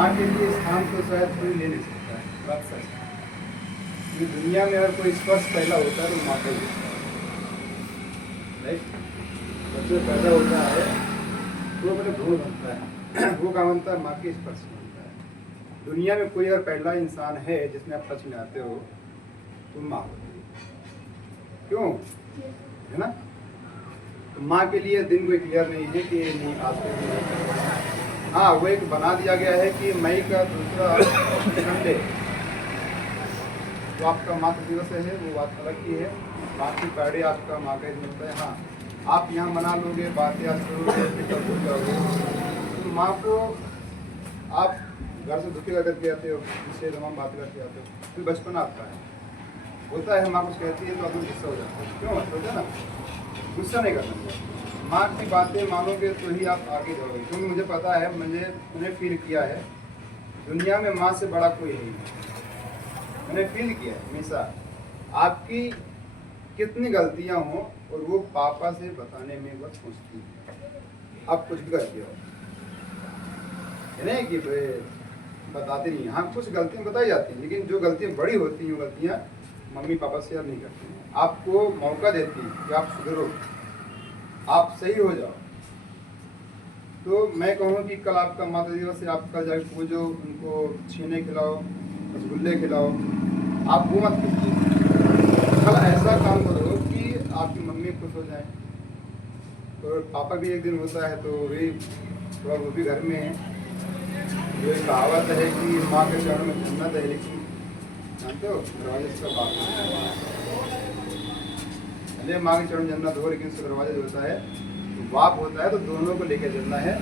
माँ के लिए स्थान तो शायद कोई ले नहीं सकता है, बात सच है। ये दुनिया में अगर कोई स्पर्श पहला होता है तो माँ का ही होता है, राइट। बच्चे पैदा होता है तो अपने भ्रूण बनता है, वो क्या बनता है, माँ के स्पर्श बनता है। दुनिया में कोई अगर पहला इंसान है जिसमें आप टच में आते हो तो माँ होती है, क्यों, है ना। तो माँ के लिए दिन कोई क्लियर नहीं है कि नहीं आज के दिन, हाँ वो एक बना दिया गया है कि मई का दूसरा संडे तो आपका मातृ दिवस है, वो बात अलग की है। बाकी फ्राइडे आपका माँ का दिन होता है। हाँ आप यहाँ मना लोगे, बातें आज करोगे, पिकअप हो जाओगे, तो माँ को आप घर से दुखी करके आते हो, उससे तमाम बातें करके आते हो, फिर बचपन आता है, होता है माँ कुछ कहती है तो आप गुस्सा हो जाते हो, क्यों होता है ना, गुस्सा नहीं करना चाहिए। माँ की बातें मानोगे तो ही आप आगे जाओगे, क्योंकि मुझे पता है, मैंने फील किया है दुनिया में माँ से बड़ा कोई नहीं है। मैंने फील किया है हमेशा, आपकी कितनी गलतियां हों और वो पापा से बताने में वक्त सोचती है आप कुछ भी करते हो, नहीं कि बताते नहीं। हाँ कुछ गलतियां बताई जाती हैं, लेकिन जो गलतियां बड़ी होती हैं वो गलतियां मम्मी पापा शेयर नहीं करती हैं, आपको मौका देती हैं कि आप सुधरो, आप सही हो जाओ। तो मैं कहूँ कि कल आपका माता दिवस है, आप कल जाकर पूजो, उनको छीने खिलाओ, रसगुल्ले खिलाओ, आप वो मत कीजिए। कल ऐसा काम करो कि आपकी मम्मी खुश हो जाए, और पापा भी एक दिन होता है तो वही थोड़ा वो भी घर में है। जो एक कहावत है कि माँ के चरण में जन्नत है, लेकिन जानते हो दरवाजे से बात, अरे माँ के चरण जन्नत हो, लेकिन उसका दरवाजा जो होता है तो बाप होता है, तो दोनों को लेकर चलना है।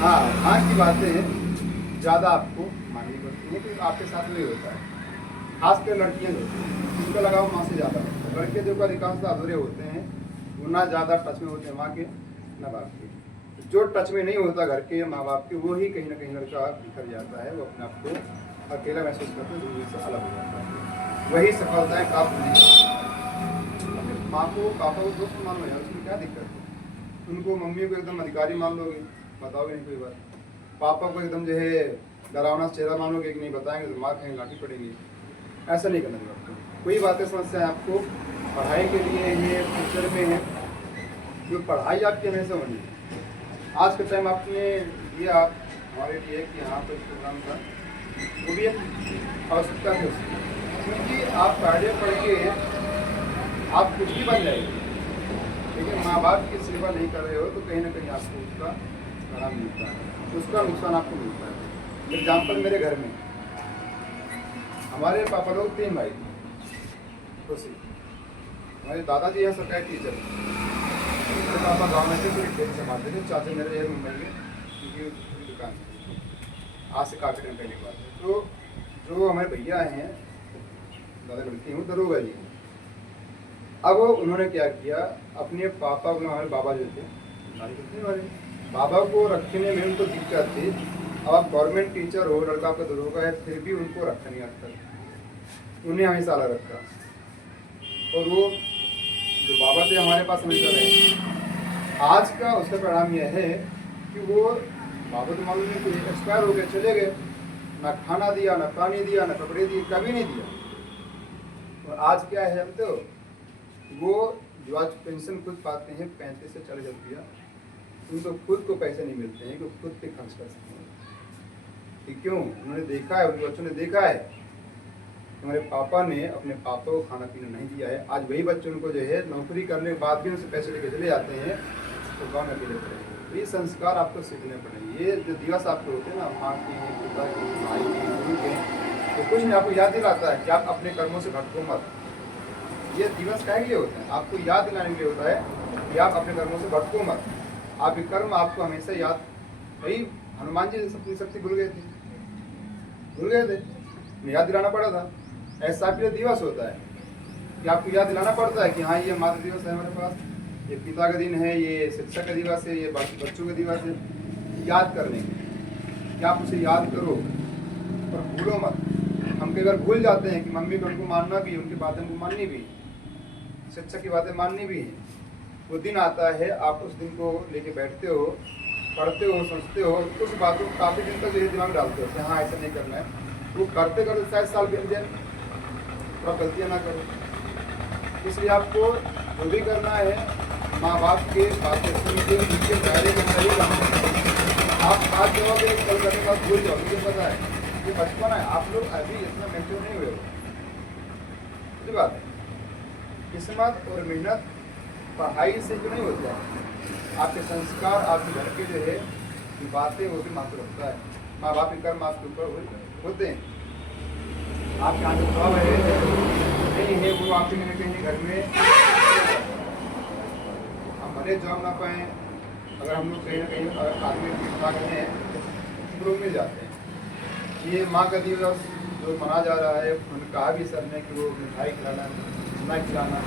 हाँ हाँ की बातें ज़्यादा आपको माननी पड़ती है, क्योंकि आपके साथ में होता है, खासकर लड़कियाँ जो होती हैं उनका लगाव माँ से ज़्यादा होता है। लड़के जो अधिकांश अधूरे होते हैं, वो ना ज़्यादा टच में होते हैं माँ के ना बाप के। जो टच में नहीं होता घर के माँ बाप के, वो ही कहीं ना कहीं लड़का बिखर जाता है, वो अपने आप को अकेला महसूस करते हैं, जिंदगी से अलग हो जाता है। वही सफलता है काप माँ को पापा को दोस्त मान लो यार, उसमें क्या दिक्कत है। उनको मम्मी को एकदम अधिकारी मान लोगे, बताओगे नहीं कोई बात, पापा को एकदम जो है डरावना चेहरा मानोगे कि नहीं बताएंगे तो माँ कहीं लाठी पड़ेगी, ऐसा नहीं करना चाहिए। कोई बातें समस्या है आपको पढ़ाई के लिए, ये फ्यूचर में है, जो पढ़ाई आपकी हमेशा होनी है। आज के टाइम आपने ये आप हमारे लिए कि यहाँ पर प्रोग्राम था, वो भी एक आवश्यकता है उसकी, क्योंकि आप पढ़े पढ़ के आप कुछ भी बन जाएंगे, लेकिन माँ बाप की सेवा नहीं कर रहे हो तो कहीं ना कहीं आपको उसका परिणाम मिलता है, उसका नुकसान आपको मिलता है। एग्जाम्पल मेरे घर में हमारे पापा लोग 3 भाई थे, हमारे दादाजी हैं सरकारी टीचर, मेरे पापा गाँव में थे तो खेत संभालते थे, चाचा मेरे ये मुंबई में उनकी दुकान, आज से काफ़ी टाइम पहले की बात है। तो जो हमारे भैया हैं दादा लड़के हैं, वो दरोगा जी हैं। अब उन्होंने क्या किया, अपने पापा को, हमारे बाबा जो थे बाबा को रखने में उनको दिक्कत थी। अब आप गवर्नमेंट टीचर हो, लड़का आपका दरोगा है, फिर भी उनको रखा नहीं आता, उन्हें हमेशा अलग रखा। और वो जो बाबा थे हमारे पास हमेशा रहे। आज का उसका परिणाम यह है कि वो बाबा तो मालूम नहीं कि एक्सपायर हो गए, चले गए, ना खाना दिया, ना पानी दिया, ना कपड़े दिए, कभी नहीं दिया। और आज क्या है जानते हो, वो जो आज पेंशन खुद पाते हैं 35 से 40 रुपया, उनको खुद को पैसे नहीं मिलते हैं कि खुद पे खर्च कर सकते हैं। क्यों, उन्होंने देखा है, उनके बच्चों ने देखा है, हमारे पापा ने अपने पापा को खाना पीना नहीं दिया है। आज वही बच्चे उनको जो है नौकरी करने के बाद भी उनसे पैसे लेके चले जाते हैं, तो गाँव में अकेले पड़े। तो ये संस्कार आपको सीखने पड़ेंगे। ये जो दिवस आपके होते हैं ना, माँ की, पिता की, भाई की, गुरु के, तो कुछ नहीं आपको याद दिलाता है कि आप अपने कर्मों से भटको मत। ये दिवस क्या लिए होते हैं, आपको याद दिलाने के लिए होता है कि आप अपने कर्मों से भटको मत। आपके कर्म आपको हमेशा याद, भाई हनुमान जी अपनी शक्ति भूल गए थे, याद दिलाना पड़ा था। ऐसा भी दिवस होता है कि आपको याद दिलाना पड़ता है कि हाँ ये मातृ दिवस है हमारे पास, ये पिता का दिन है, ये शिक्षक का दिवस है, ये बच्चों का दिवस है, याद करने के, कि आप उसे याद करो और भूलो मत। हम कई बार भूल जाते हैं कि मम्मी को उनको मानना भी है, उनकी बातें उनको माननी भी, शिक्षक की बातें माननी भी है। वो दिन आता है, आप उस दिन को लेके बैठते हो पढ़ते हो समझते हो उस बातों को काफ़ी दिन तक जो है दिमाग में डालते हो कि हाँ ऐसा नहीं करना है, वो करते करते शायद साल बीत जाए, थोड़ा गलतियाँ ना करो। इसलिए आपको जो भी करना है माँ बाप के बातें सुन के उनके दायरे के अंदर ही रहना है। आप आज जाओगे कल करने के बाद भूल जाओ, मुझे पता है ये बचपन है, आप लोग अभी इतना मैच्योर नहीं हुए हो। मुझे बात है, किस्मत और मेहनत पढ़ाई से जो नहीं होता है, आपके संस्कार आपके घर के जो है बातें वो भी मात्र होता है। माँ बाप के कर्म आपके ऊपर होते हैं, आपके यहाँ जो स्वभाव है नहीं है वो आपके कहीं कहीं घर में हम भले जॉब ना पाएँ, अगर हम लोग कहीं ना कहीं आदमी ठीक ठाक रहे हैं तो लोग मिल जाते हैं। ये माँ का दिवस जो मना जा रहा है, उन्होंने कहा भी सर ने कि वो मिठाई खिलाना, खाना खिलाना